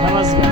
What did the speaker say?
Have a